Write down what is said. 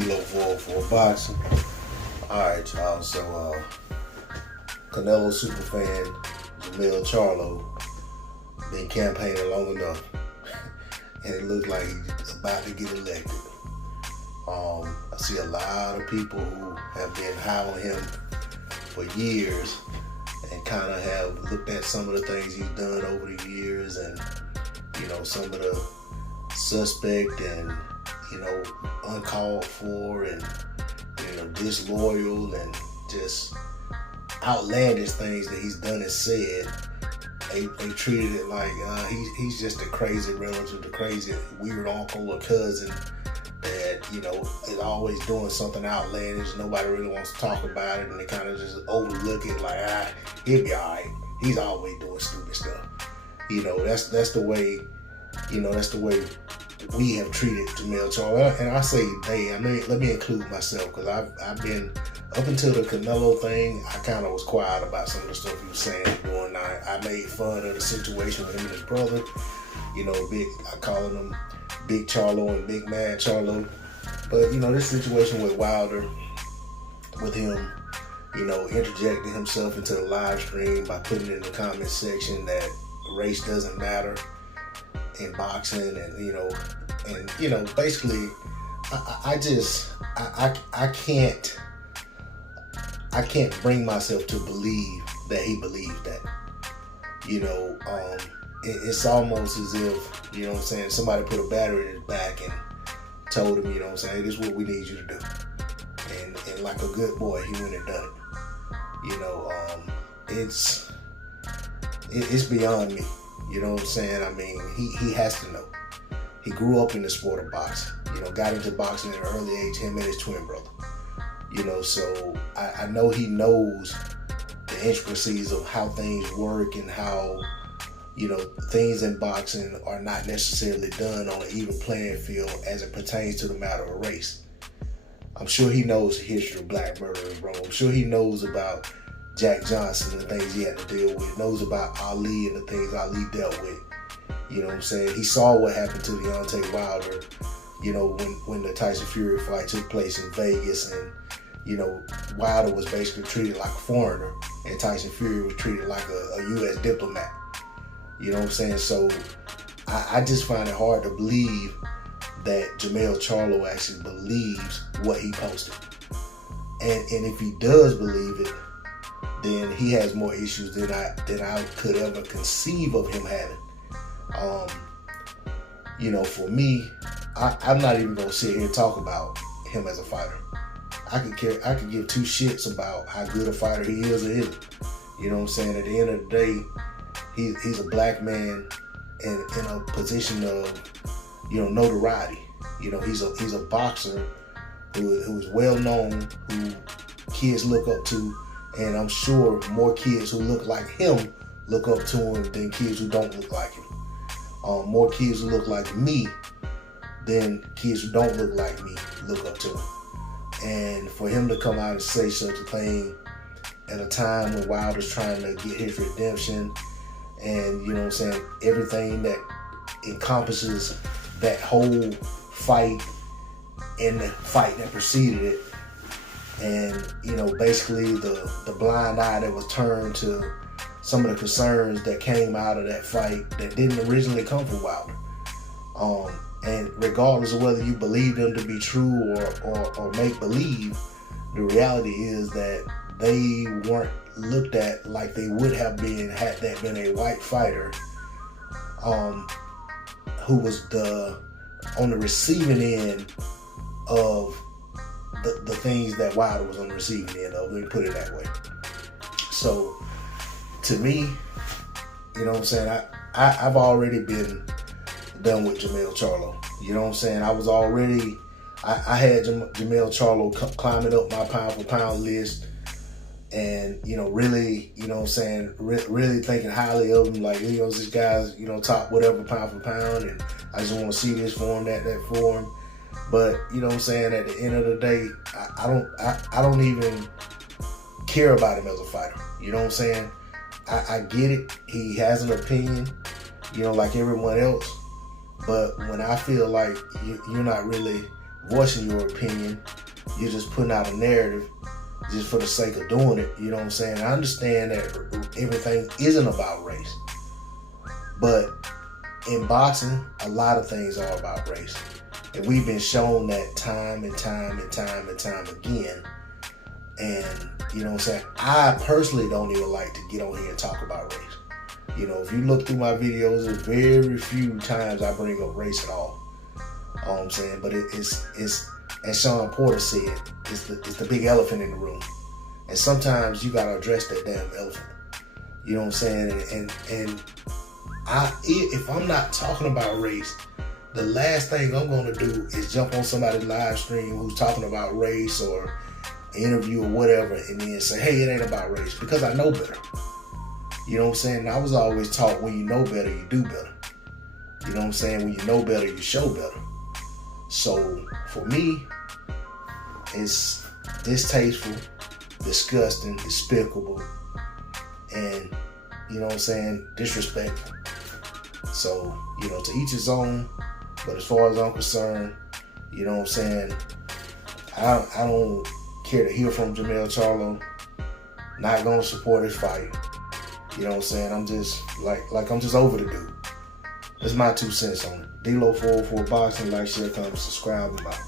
D-Lo for boxing. Alright, y'all. So, Canelo Superfan Jermell Charlo been campaigning long enough, and it looks like he's about to get elected. I see a lot of people who have been high on him for years and kind of have looked at some of the things he's done over the years, and some of the suspect and uncalled for and disloyal and just outlandish things that he's done and said. They treated it like he's just a crazy relative, the crazy weird uncle or cousin that is always doing something outlandish. Nobody really wants to talk about it, and they kind of just overlook it like he'll be all right. He's always doing stupid stuff. That's the way. That's the way we have treated Jermell Charlo. And I say they. I mean, let me include myself, because I've been up until the Canelo thing. I kind of was quiet about some of the stuff he was saying and doing. I made fun of the situation with him and his brother. I calling them Big Charlo and Big Mad Charlo. But this situation with Wilder, with him, interjecting himself into the live stream by putting in the comment section that race doesn't matter in boxing, and basically, I can't bring myself to believe that he believes that. It's almost as if somebody put a battery in his back and told him, this is what we need you to do, and like a good boy, he went and done it. It's beyond me. I mean, he has to know. He grew up in the sport of boxing. Got into boxing at an early age, him and his twin brother. So I know he knows the intricacies of how things work and how, things in boxing are not necessarily done on an even playing field as it pertains to the matter of race. I'm sure he knows the history of black murder in Rome. I'm sure he knows about Jack Johnson and the things he had to deal with. Knows about Ali and the things Ali dealt with. He saw what happened to Deontay Wilder, when the Tyson Fury fight took place in Vegas, and Wilder was basically treated like a foreigner and Tyson Fury was treated like a U.S. diplomat. So I just find it hard to believe that Jermell Charlo actually believes what he posted. And if he does believe it, then he has more issues than I could ever conceive of him having. For me, I'm not even gonna sit here and talk about him as a fighter. I could give two shits about how good a fighter he is or isn't. At the end of the day, he's a black man in a position of notoriety. He's a boxer who is well known, who kids look up to. And I'm sure more kids who look like him look up to him than kids who don't look like him. More kids who look like me than kids who don't look like me look up to him. And for him to come out and say such a thing at a time when Wilder's trying to get his redemption, and everything that encompasses that whole fight and the fight that preceded it, and basically the blind eye that was turned to some of the concerns that came out of that fight that didn't originally come from Wilder. And regardless of whether you believe them to be true or make believe, the reality is that they weren't looked at like they would have been had that been a white fighter who was on the receiving end of the things that Wilder was on the receiving end of. Let me put it that way. So, to me, I've already been done with Jermell Charlo. I was already, I had Jermell Charlo climbing up my pound for pound list, and really, really thinking highly of him. Like, this guy's, top whatever pound for pound, and I just want to see this for him, that for him. But at the end of the day, I don't even care about him as a fighter. I get it. He has an opinion, like everyone else. But when I feel like you're not really voicing your opinion. You're just putting out a narrative just for the sake of doing it. You know what I'm saying? I understand that everything isn't about race. But in boxing, a lot of things are about race. And we've been shown that time and time and time and time again. And, you know what I'm saying? I personally don't even like to get on here and talk about race. You know, if you look through my videos, there's very few times I bring up race at all. You know what I'm saying? But it's as Sean Porter said, it's the big elephant in the room. And sometimes you gotta address that damn elephant. You know what I'm saying? And if I'm not talking about race, the last thing I'm gonna do is jump on somebody's live stream who's talking about race or an interview or whatever, and then say, hey, it ain't about race, because I know better. You know what I'm saying? I was always taught, when you know better, you do better. You know what I'm saying? When you know better, you show better. So for me, it's distasteful, disgusting, despicable, and, you know what I'm saying, disrespectful. So, you know, to each his own. But as far as I'm concerned, you know what I'm saying, I don't care to hear from Jermell Charlo. Not gonna support his fight. You know what I'm saying? I'm just I'm just over the dude. That's my 2 cents on it. D-Lo 404 Boxing. Like, share, comment, subscribe. I'm out.